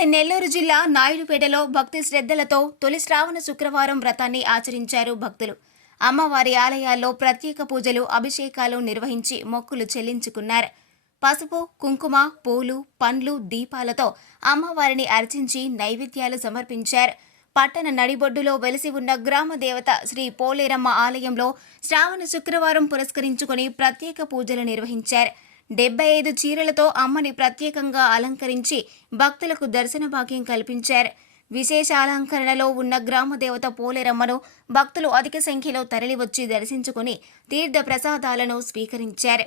నెల్లూరు జిల్లా నాయుడుపేటలో భక్తి శ్రద్ధలతో తొలి శ్రావణ శుక్రవారం వ్రతాన్ని ఆచరించారు భక్తులు. అమ్మవారి ఆలయాల్లో ప్రత్యేక పూజలు అభిషేకాలు నిర్వహించి మొక్కులు చెల్లించుకున్నారు. పసుపు కుంకుమ పూలు పండ్లు దీపాలతో అమ్మవారిని అర్చించి నైవేద్యాలు సమర్పించారు. పట్టణ నడిబొడ్డులో వెలిసి ఉన్న గ్రామ దేవత శ్రీ పోలేరమ్మ ఆలయంలో శ్రావణ శుక్రవారం పురస్కరించుకొని ప్రత్యేక పూజలు నిర్వహించారు. డెబ్బై ఐదు చీరలతో అమ్మని ప్రత్యేకంగా అలంకరించి భక్తులకు దర్శన భాగ్యం కల్పించారు. విశేష అలంకరణలో ఉన్న గ్రామ దేవత పోలేరమ్మను భక్తులు అధిక సంఖ్యలో తరలివచ్చి దర్శించుకుని తీర్థ ప్రసాదాలను స్వీకరించారు.